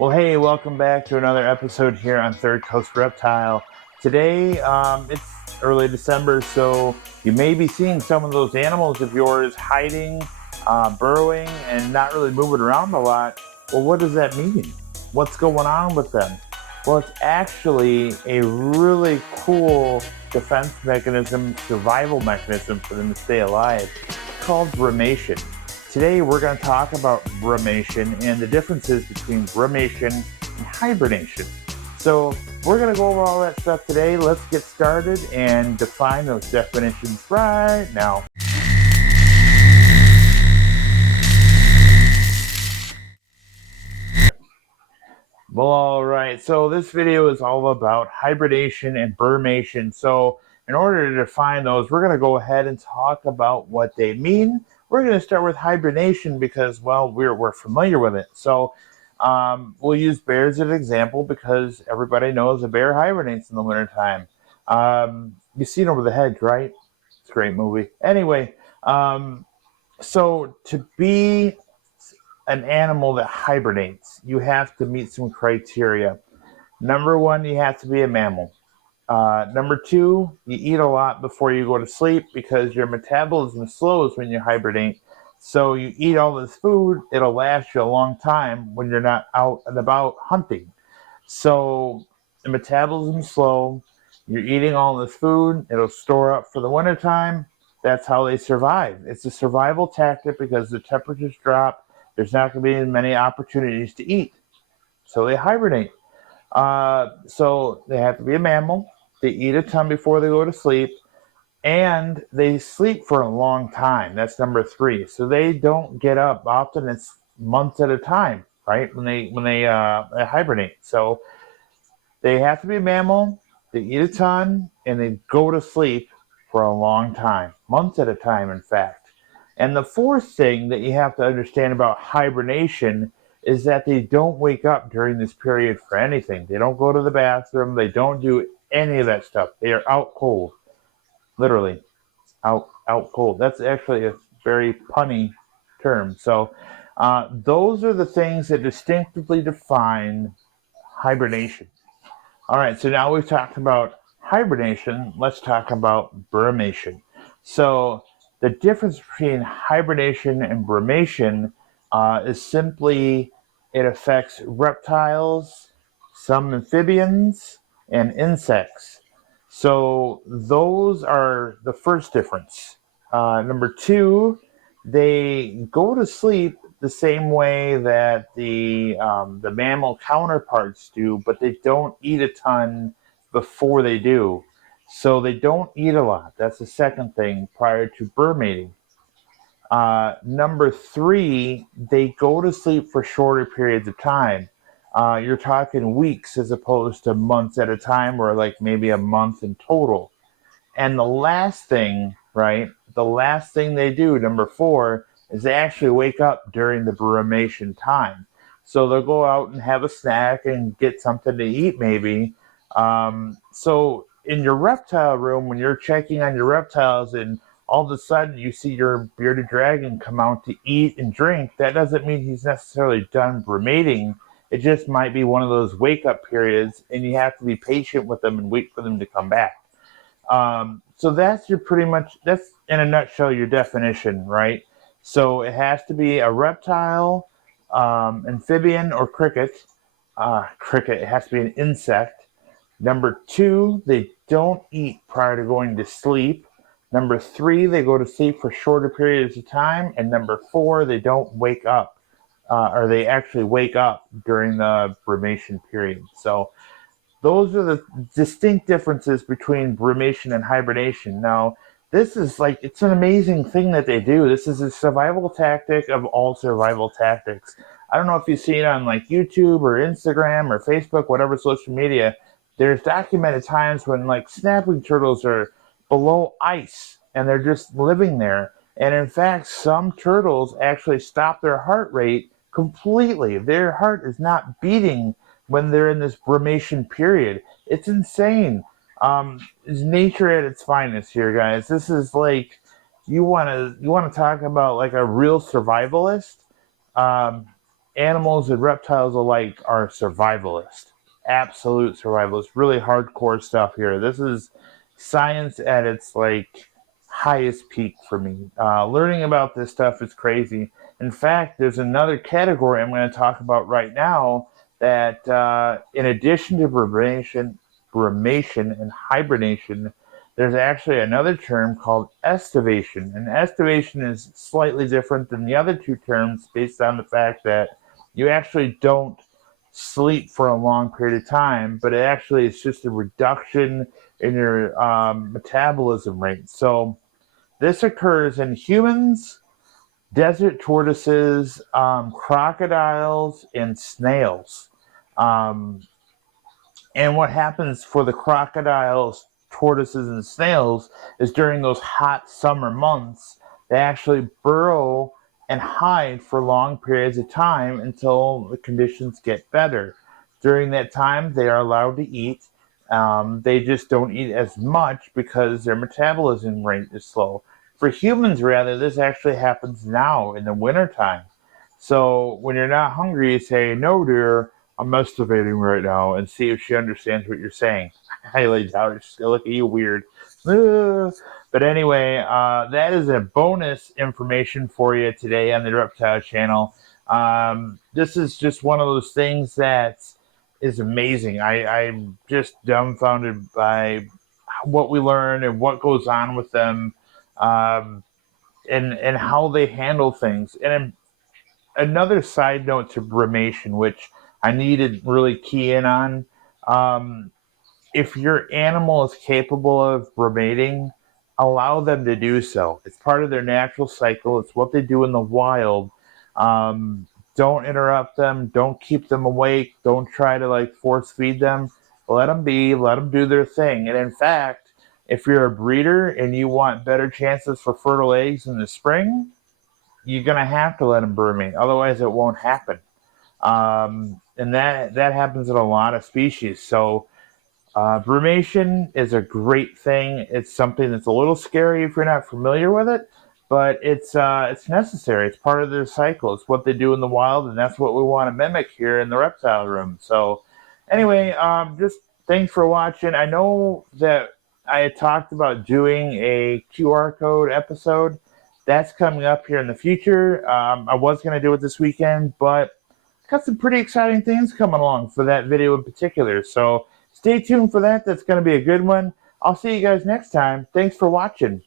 Well, hey, welcome back to another episode here on Third Coast Reptile. Today, it's early December, so you may be seeing some of those animals of yours hiding, burrowing, and not really moving around a lot. Well, what does that mean? What's going on with them? Well, it's actually a really cool defense mechanism, survival mechanism for them to stay alive. It's called brumation. Today we're going to talk about brumation and the differences between brumation and hibernation. So we're going to go over all that stuff today. Let's get started and define those definitions right now. Well, all right. So this video is all about hibernation and brumation. So in order to define those, we're going to go ahead and talk about what they mean. We're going to start with hibernation because, well, we're familiar with it. So we'll use bears as an example because everybody knows a bear hibernates in the wintertime. You've seen Over the Hedge, right? It's a great movie. Anyway, so to be an animal that hibernates, you have to meet some criteria. Number one, you have to be a mammal. Number two, you eat a lot before you go to sleep because your metabolism slows when you hibernate. So you eat all this food, it'll last you a long time when you're not out and about hunting. So the metabolism's slow, you're eating all this food, it'll store up for the wintertime. That's how they survive. It's a survival tactic because the temperatures drop, there's not going to be many opportunities to eat. So they hibernate. So they have to be a mammal. They eat a ton before they go to sleep, and they sleep for a long time. That's number three. So they don't get up. Often it's months at a time, right? When they hibernate. So they have to be a mammal. They eat a ton, and they go to sleep for a long time, months at a time, in fact. And the fourth thing that you have to understand about hibernation is that they don't wake up during this period for anything. They don't go to the bathroom. They don't do any of that stuff. They are out cold, literally out cold. That's actually a very punny term. So those are the things that distinctively define hibernation. All right, so now we've talked about hibernation. Let's talk about brumation. So the difference between hibernation and brumation is simply it affects reptiles, some amphibians, and insects. So those are the first difference. Number two, they go to sleep the same way that the mammal counterparts do, but they don't eat a ton before they do. So they don't eat a lot. That's the second thing prior to bird mating. Number three, they go to sleep for shorter periods of time. You're talking weeks as opposed to months at a time, or like maybe a month in total. And the last thing, right? The last thing they do, number four, is they actually wake up during the brumation time. So they'll go out and have a snack and get something to eat, maybe. So in your reptile room, when you're checking on your reptiles and all of a sudden you see your bearded dragon come out to eat and drink, that doesn't mean he's necessarily done brumating. It just might be one of those wake up periods, and you have to be patient with them and wait for them to come back. So that's your pretty much that's in a nutshell your definition, right? So it has to be a reptile, amphibian, or cricket. Cricket. It has to be an insect. Number two, they don't eat prior to going to sleep. Number three, they go to sleep for shorter periods of time. And number four, they don't wake up, or they actually wake up during the brumation period. So those are the distinct differences between brumation and hibernation. Now, this is like, it's an amazing thing that they do. This is a survival tactic of all survival tactics. I don't know if you see it on like YouTube or Instagram or Facebook, whatever social media. There's documented times when like snapping turtles are below ice and they're just living there. And in fact, some turtles actually stop their heart rate completely. Their heart is not beating when they're in this brumation period. It's insane. It's nature at its finest here, guys. This is like you want to talk about like a real survivalist. Um, animals and reptiles alike are survivalists, absolute survivalists, really hardcore stuff here. This is science at its like highest peak for me. Learning about this stuff is crazy. In fact, there's another category I'm going to talk about right now that, in addition to brumation and hibernation, there's actually another term called estivation. And estivation is slightly different than the other two terms based on the fact that you actually don't sleep for a long period of time, but it actually is just a reduction in your metabolism rate. So this occurs in humans, desert tortoises, crocodiles, and snails. Um, and what happens for the crocodiles, tortoises, and snails is during those hot summer months, they actually burrow and hide for long periods of time until the conditions get better. During that time, they are allowed to eat. They just don't eat as much because their metabolism rate is slow. For humans, rather, this actually happens now in the wintertime. So when you're not hungry, you say, "No, dear, I'm masturbating right now," and see if she understands what you're saying. I highly doubt it. She's gonna look at you weird. Ugh. But anyway, that is a bonus information for you today on the Reptile Channel. This is just one of those things that is amazing. I'm just dumbfounded by what we learn and what goes on with them, um, and how they handle things. And another side note to brumation, which I need to really key in on. Um, if your animal is capable of brumating, allow them to do so. It's part of their natural cycle. It's what they do in the wild. Um, don't interrupt them. Don't keep them awake. Don't try to like force feed them. Let them be. Let them do their thing. And in fact, if you're a breeder and you want better chances for fertile eggs in the spring, you're gonna have to let them brumate. Otherwise, it won't happen. And that happens in a lot of species. So brumation is a great thing. It's something that's a little scary if you're not familiar with it, but it's necessary. It's part of their cycle. It's what they do in the wild, and that's what we want to mimic here in the reptile room. So anyway, just thanks for watching. I know that I had talked about doing a QR code episode. That's coming up here in the future. I was going to do it this weekend, but got some pretty exciting things coming along for that video in particular. So stay tuned for that. That's going to be a good one. I'll see you guys next time. Thanks for watching.